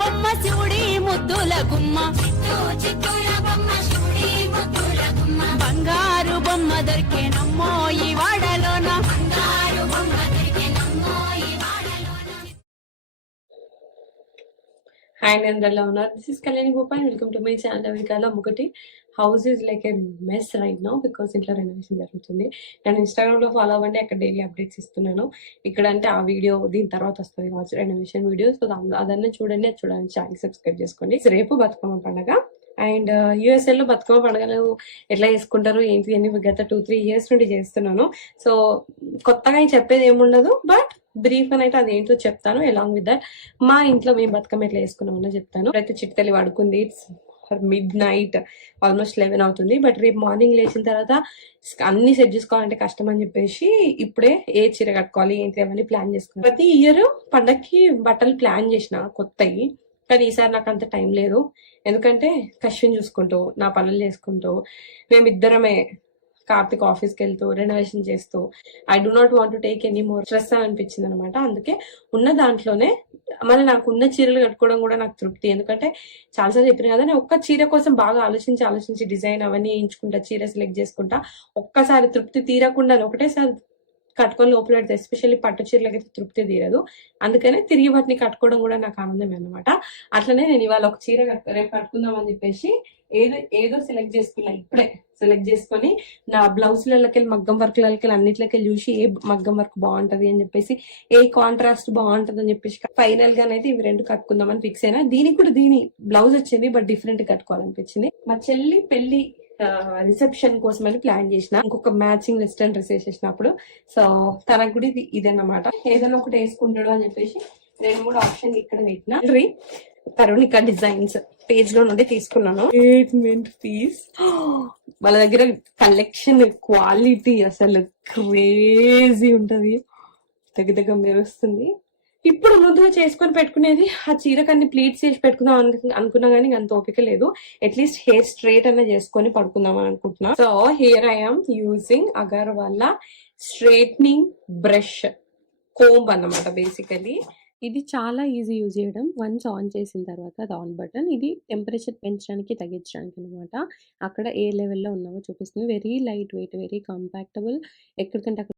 బొమ్మ శివుడి ముద్దుల గుమ్మ బంగారు బొమ్మ దొరికేనమ్మో ఈ వాడలోన హాయ్ నేను ఎలా ఉన్నారు. This is Kalyani Gopal. Welcome to my channel. అమెరికాలో ఒకటి house is like A mess right now because ఇంట్లో రెనోవేషన్ జరుగుతుంది. నేను ఇన్స్టాగ్రామ్లో ఫాలో అవ్వండి, అక్కడ డైలీ అప్డేట్స్ ఇస్తున్నాను. ఇక్కడ అంటే ఆ వీడియో దీని తర్వాత వస్తుంది కావచ్చు, రెనోవేషన్ వీడియో. సో అదన్నీ చూడండి, అది చూడండి, ఛానల్ సబ్స్క్రైబ్ చేసుకోండి. రేపు బతుకమ్మ పండుగ అండ్ యూఎస్ఏలో బతుకమ్మ పండుగలు ఎట్లా చేసుకుంటారు ఏంటి అని గత 2-3 years నుండి చేస్తున్నాను. సో కొత్తగా చెప్పేది ఏముండదు, బట్ బ్రీఫ్ అని అయితే అదేంటో చెప్తాను. అలాంగ్ విత్ దట్ మా ఇంట్లో మేము బతుకమ్మ ఎట్లా వేసుకున్నామని చెప్తాను. అయితే చిట్తల్లి పడుకుంది, ఇట్స్ midnight, ఆల్మోస్ట్ 11 అవుతుంది. బట్ రేపు మార్నింగ్ లేచిన తర్వాత అన్ని సెట్ చేసుకోవాలంటే కష్టం అని చెప్పేసి ఇప్పుడే ఏ చీర కట్టుకోవాలి ఏంటి అవన్నీ ప్లాన్ చేసుకున్నాను. ప్రతి ఇయర్ పండగకి బట్టలు ప్లాన్ చేసిన కొత్తవి, కానీ ఈసారి నాకు అంత టైం లేదు. ఎందుకంటే కష్యం చూసుకుంటూ నా పనులు చేసుకుంటూ మేమిద్దరమే కార్తిక్ ఆఫీస్కి వెళ్తూ రెనోవేషన్ చేస్తూ I do not want to take any more stress అని అనిపించింది అనమాట. అందుకే ఉన్న దాంట్లోనే మళ్ళీ నాకు ఉన్న చీరలు కట్టుకోవడం కూడా నాకు తృప్తి. ఎందుకంటే చాలాసార్లు చెప్పిన కదా, నేను ఒక్క చీర కోసం బాగా ఆలోచించి డిజైన్ అవన్నీ వేయించుకుంటా, చీర సెలెక్ట్ చేసుకుంటా. ఒక్కసారి తృప్తి తీరకుండా ఒకటేసారి కట్టుకొని లోపల పెడితే, ఎస్పెషల్లీ పట్టు చీరలకి అయితే తృప్తి తీరదు. అందుకనే తిరిగి వాటిని కట్టుకోవడం కూడా నాకు ఆనందమే అనమాట. అట్లనే నేను ఇవాళ ఒక చీర రేపు కట్టుకుందాం అని చెప్పేసి ఏదో సెలెక్ట్ చేసుకున్నా. ఇప్పుడే సెలెక్ట్ చేసుకొని నా బ్లౌజ్లకి మగ్గం వర్క్లకి అన్నిట్లకి చూసి ఏ మగ్గం వర్క్ బాగుంటది అని చెప్పేసి, ఏ కాంట్రాస్ట్ బాగుంటది అని చెప్పేసి ఫైనల్ గానైతే ఇవి రెండు కట్టుకుందామని ఫిక్స్ అయినా. దీనికి కూడా దీని బ్లౌజ్ వచ్చింది, బట్ డిఫరెంట్ కట్టుకోవాలనిపించింది. మా చెల్లి పెళ్లి రిసెప్షన్ కోసం అని ప్లాన్ చేసిన, ఇంకొక మ్యాచింగ్ వెస్టర్న్ డ్రెస్ వేసేసినప్పుడు. సో తనకు కూడా ఇదన్నమాట, ఏదైనా ఒకటి వేసుకుంటాడు అని చెప్పేసి 2-3 ఆప్షన్ ఇక్కడ పెట్టిన. తరుణిక డిజైన్స్ పేజ్ లో నుండి తీసుకున్నాను. 8 పీస్ వాళ్ళ దగ్గర కలెక్షన్ క్వాలిటీ అసలు క్రేజీ ఉంటది, దగ్గర మెరుస్తుంది. ఇప్పుడు ముందుగా చేసుకొని పెట్టుకునేది ఆ చీరకన్ని ప్లీట్స్ చేసి పెట్టుకుందాం అనుకున్నా కానీ అంత ఓపిక లేదు. అట్లీస్ట్ హెయిర్ స్ట్రైట్ అన్న చేసుకొని పడుకుందాం అని అనుకుంటున్నా. So here I am using Agarwal straightening brush comb అన్నమాట. బేసికలీ ఇది చాలా ఈజీ యూజ్ చేయడం. వన్స్ ఆన్ చేసిన తర్వాత అది ఆన్ బటన్, ఇది టెంపరేచర్ పెంచడానికి తగ్గించడానికి అనమాట. అక్కడ ఏ లెవెల్లో ఉన్నామో చూపిస్తుంది. Very light weight, very compatible, ఎక్కడికంటే అక్కడ